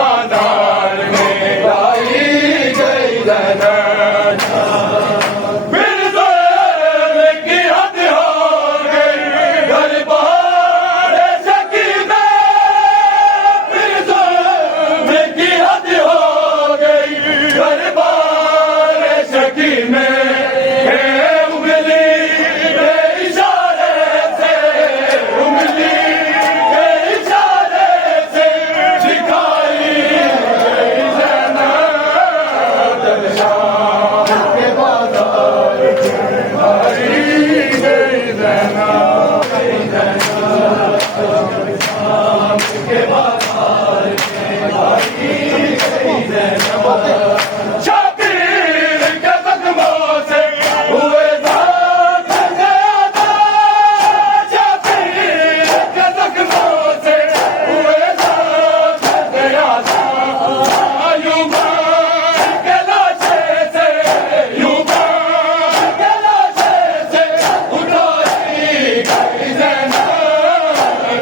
बाजार में लाई गई जैनब। फिर ज़ुल्म की हद हो गई दरबार सकीना। फिर ज़ुल्म की हद हो गई दरबार सकीना।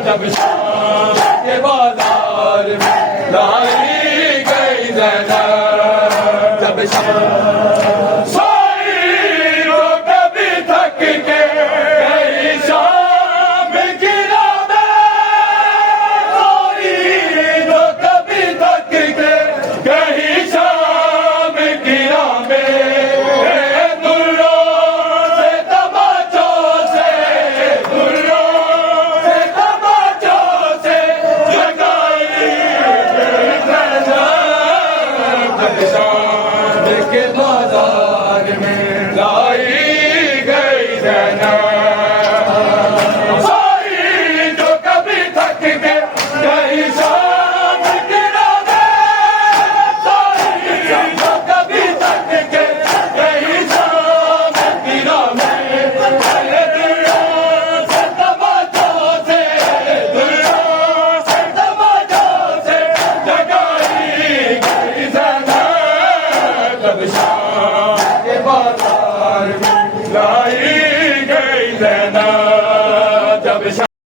जब शाम के बाजार में लाई गई जैनब। जब सोई तो कभी थक के गई शाम की रात। सोई तो कभी थक के गई शाम की रात। के बाजार में लाई गई जैनब। सोई जो कभी थक के गई शाम की रात। सोई जो कभी थक के गई शाम की रात। दुनिया से तमाचों से जगाई गई जैनब। जब शाम के बाजार में लाई